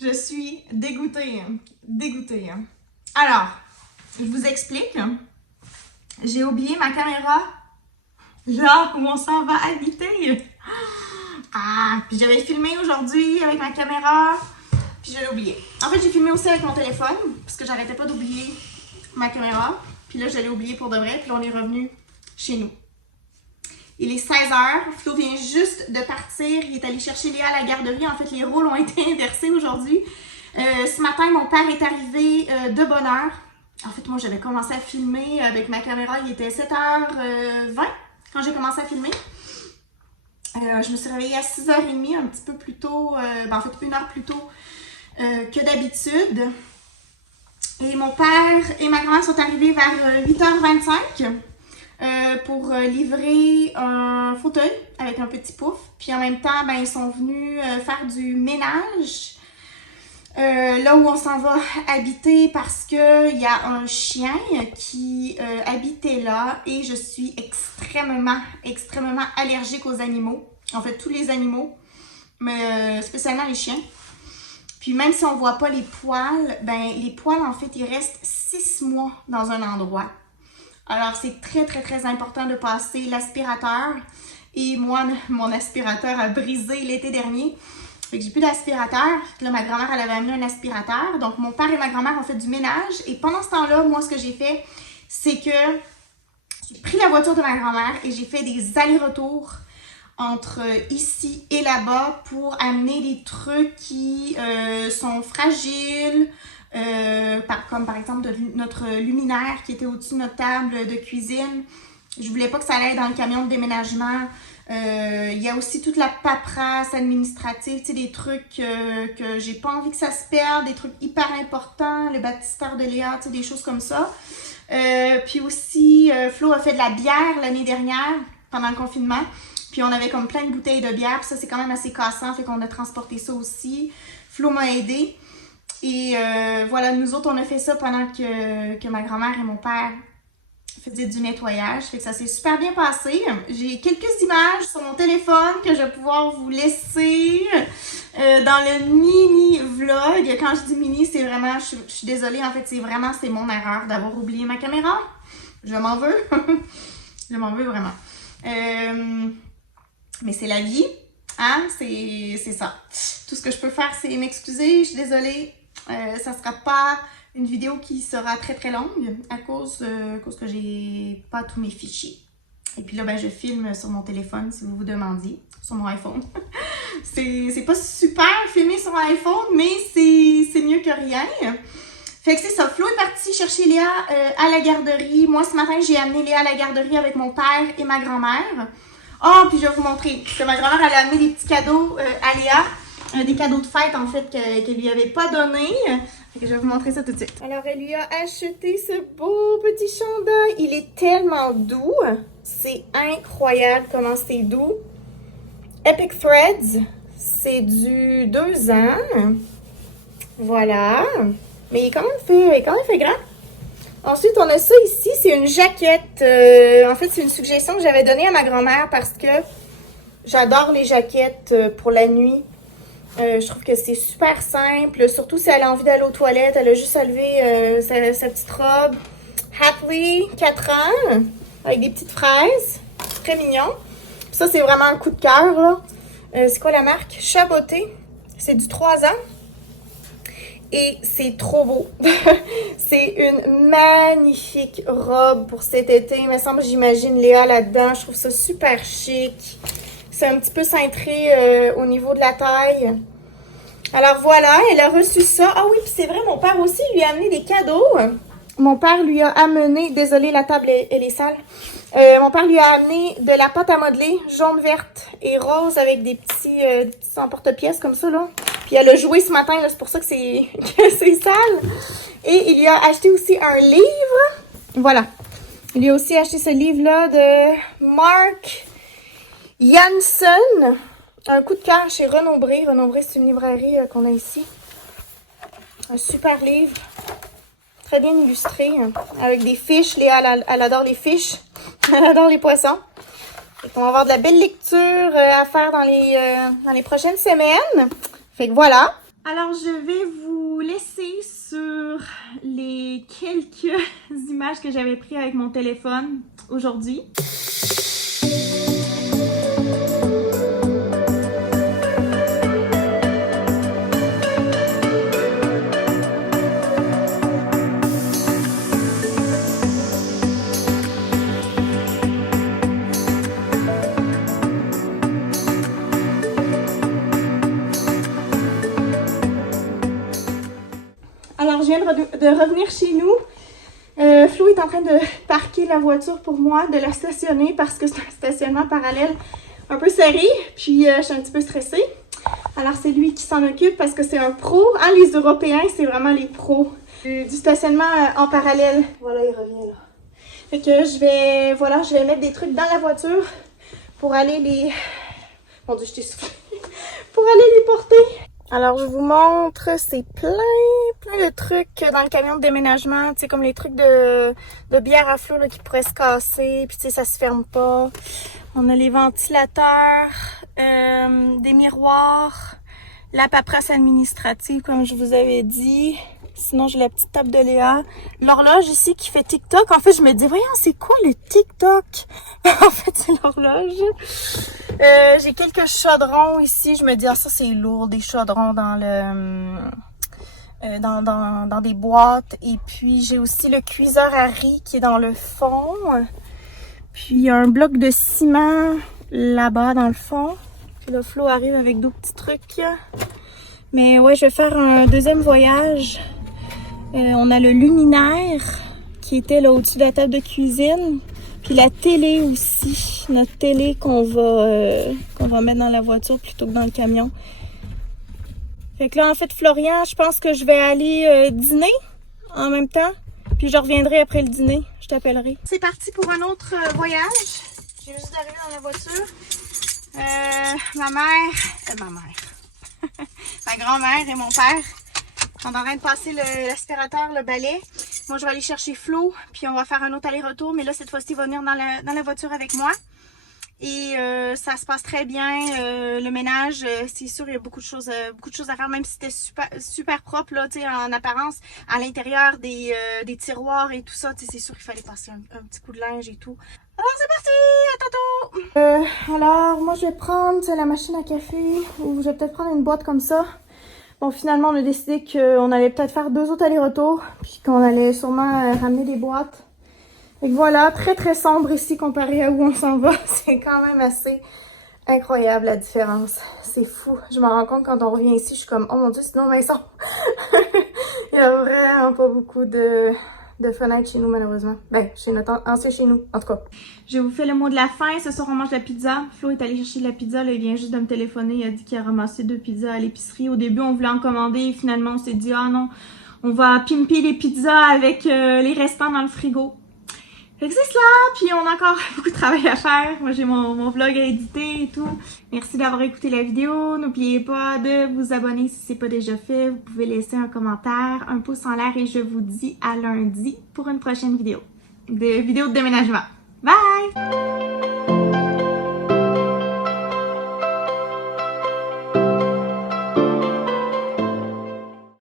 Je suis dégoûtée. Dégoûtée. Alors, je vous explique. J'ai oublié ma caméra là où on s'en va habiter. Ah, puis j'avais filmé aujourd'hui avec ma caméra, puis je l'ai oublié. En fait, j'ai filmé aussi avec mon téléphone, parce que j'arrêtais pas d'oublier ma caméra. Puis là, je l'ai oublié pour de vrai, puis là, on est revenu chez nous. Il est 16h, Flo vient juste de partir, il est allé chercher Léa à la garderie. En fait, les rôles ont été inversés aujourd'hui. Ce matin, mon père est arrivé de bonne heure. En fait, moi, j'avais commencé à filmer avec ma caméra, il était 7h20 quand j'ai commencé à filmer. Je me suis réveillée à 6h30, un petit peu plus tôt, en fait 1 heure plus tôt que d'habitude. Et mon père et ma grand-mère sont arrivés vers 8h25 pour livrer un fauteuil avec un petit pouf. Puis en même temps, ils sont venus faire du ménage là où on s'en va habiter parce qu'il y a un chien qui habitait là et je suis extrêmement allergique aux animaux. En fait, tous les animaux, mais spécialement les chiens. Puis même si on ne voit pas les poils, les poils, en fait, ils restent 6 mois dans un endroit. Alors, c'est très important de passer l'aspirateur. Et moi, mon aspirateur a brisé l'été dernier. Fait que j'ai plus d'aspirateur. Là, ma grand-mère, elle avait amené un aspirateur. Donc, mon père et ma grand-mère ont fait du ménage. Et pendant ce temps-là, moi, ce que j'ai fait, c'est que j'ai pris la voiture de ma grand-mère et j'ai fait des allers-retours entre ici et là-bas pour amener des trucs qui sont fragiles, comme par exemple notre luminaire qui était au-dessus de notre table de cuisine. Je voulais pas que ça aille dans le camion de déménagement. Il y a aussi toute la paperasse administrative, tu sais, des trucs que j'ai pas envie que ça se perde, des trucs hyper importants, le baptistère de Léa, tu sais, des choses comme ça. Puis aussi, Flo a fait de la bière l'année dernière pendant le confinement. Puis on avait comme plein de bouteilles de bière, puis ça c'est quand même assez cassant, fait qu'on a transporté ça aussi. Flo m'a aidé. Et voilà, nous autres on a fait ça pendant que ma grand-mère et mon père faisaient du nettoyage. Fait que ça s'est super bien passé. J'ai quelques images sur mon téléphone que je vais pouvoir vous laisser dans le mini vlog. Quand je dis mini, c'est vraiment, je suis désolée, en fait c'est mon erreur d'avoir oublié ma caméra. Je m'en veux. Je m'en veux vraiment. Mais c'est la vie, hein? C'est ça. Tout ce que je peux faire, c'est m'excuser. Je suis désolée. Ça sera pas une vidéo qui sera très longue à cause que j'ai pas tous mes fichiers. Et puis là, je filme sur mon téléphone, si vous vous demandiez, sur mon iPhone. c'est pas super filmé sur mon iPhone, mais c'est mieux que rien. Fait que c'est ça, Flo est parti chercher Léa à la garderie. Moi, ce matin, j'ai amené Léa à la garderie avec mon père et ma grand-mère. Oh, puis je vais vous montrer que ma grand-mère, elle a amené des petits cadeaux à Léa. Des cadeaux de fête, en fait, qu'elle lui avait pas donné. Fait que je vais vous montrer ça tout de suite. Alors, elle lui a acheté ce beau petit chandail. Il est tellement doux. C'est incroyable comment c'est doux. Epic Threads. C'est du 2 ans. Voilà. Mais il est quand même fait grand. Ensuite, on a ça ici, c'est une jaquette. En fait, c'est une suggestion que j'avais donnée à ma grand-mère parce que j'adore les jaquettes pour la nuit. Je trouve que c'est super simple, surtout si elle a envie d'aller aux toilettes. Elle a juste à lever sa petite robe. Happily, 4 ans, avec des petites fraises. Très mignon. Puis ça, c'est vraiment un coup de cœur, là. C'est quoi la marque? Chaboté. C'est du 3 ans. Et c'est trop beau. C'est une magnifique robe pour cet été. Il me semble que j'imagine Léa là-dedans. Je trouve ça super chic. C'est un petit peu cintré au niveau de la taille. Alors voilà, elle a reçu ça. Ah oui, puis c'est vrai, mon père aussi lui a amené des cadeaux. Mon père lui a amené... Désolée, la table, elle est sale. Mon père lui a amené de la pâte à modeler jaune, verte et rose avec des petits emporte-pièces comme ça, là. Puis elle a joué ce matin, là, c'est pour ça que c'est sale. Et il lui a acheté aussi un livre. Voilà. Il lui a aussi acheté ce livre-là de Mark Jansen. Un coup de cœur chez Renaud-Bré. Renaud-Bré, c'est une librairie qu'on a ici. Un super livre. Très bien illustré. Avec des fiches. Léa, elle adore les fiches. Elle adore les poissons. Et on va avoir de la belle lecture à faire dans les prochaines semaines. Fait que voilà. Alors, je vais vous laisser sur les quelques images que j'avais prises avec mon téléphone aujourd'hui. Alors, je viens de revenir chez nous. Flo est en train de parquer la voiture pour moi, de la stationner parce que c'est un stationnement parallèle un peu serré. Puis, je suis un petit peu stressée. Alors, c'est lui qui s'en occupe parce que c'est un pro. Hein, les Européens, c'est vraiment les pros du stationnement en parallèle. Voilà, il revient là. Fait que je vais mettre des trucs dans la voiture pour aller les... Mon Dieu, je t'ai soufflé. Pour aller les porter. Alors, je vous montre, c'est plein de trucs dans le camion de déménagement, tu sais, comme les trucs de bière à flot là, qui pourraient se casser, puis tu sais, ça se ferme pas. On a les ventilateurs, des miroirs, la paperasse administrative, comme je vous avais dit. Sinon, j'ai la petite table de Léa. L'horloge ici qui fait TikTok. En fait, je me dis, voyons, c'est quoi le TikTok? En fait, c'est l'horloge. J'ai quelques chaudrons ici. Je me dis, ah, ça, c'est lourd, des chaudrons dans dans des boîtes. Et puis, j'ai aussi le cuiseur à riz qui est dans le fond. Puis, un bloc de ciment là-bas dans le fond. Puis, le Flo arrive avec d'autres petits trucs. Mais ouais, je vais faire un deuxième voyage. On a le luminaire qui était là au-dessus de la table de cuisine. Puis la télé aussi. Notre télé qu'on va mettre dans la voiture plutôt que dans le camion. Fait que là, en fait, Florian, je pense que je vais aller dîner en même temps. Puis je reviendrai après le dîner. Je t'appellerai. C'est parti pour un autre voyage. J'ai juste d'arriver dans la voiture. Ma grand-mère et mon père sont en train de passer l'aspirateur, le balai. Moi, je vais aller chercher Flo, puis on va faire un autre aller-retour. Mais là, cette fois-ci, il va venir dans la voiture avec moi. Et ça se passe très bien. Le ménage, c'est sûr, il y a beaucoup de choses à faire, même si c'était super propre, là, tu sais, en apparence. À l'intérieur des tiroirs et tout ça, tu sais, c'est sûr qu'il fallait passer un petit coup de linge et tout. Alors, c'est parti! À tantôt! Alors, moi, je vais prendre la machine à café, ou je vais peut-être prendre une boîte comme ça. Bon, finalement, on a décidé qu'on allait peut-être faire 2 autres allers-retours, puis qu'on allait sûrement ramener des boîtes. Et voilà, très sombre ici comparé à où on s'en va. C'est quand même assez incroyable la différence. C'est fou. Je me rends compte quand on revient ici, je suis comme, oh mon Dieu, sinon mais ça. Il y a vraiment pas beaucoup de fenêtres chez nous, malheureusement. Ben, chez notre ancien chez nous, en tout cas. Je vous fais le mot de la fin. Ce soir, on mange la pizza. Flo est allé chercher de la pizza. Là, il vient juste de me téléphoner. Il a dit qu'il a ramassé 2 pizzas à l'épicerie. Au début, on voulait en commander. Finalement, on s'est dit, ah non, on va pimper les pizzas avec les restants dans le frigo. Fait que c'est cela, puis on a encore beaucoup de travail à faire. Moi, j'ai mon vlog à éditer et tout. Merci d'avoir écouté la vidéo. N'oubliez pas de vous abonner si c'est pas déjà fait. Vous pouvez laisser un commentaire, un pouce en l'air et je vous dis à lundi pour une prochaine vidéo. Vidéo de déménagement. Bye!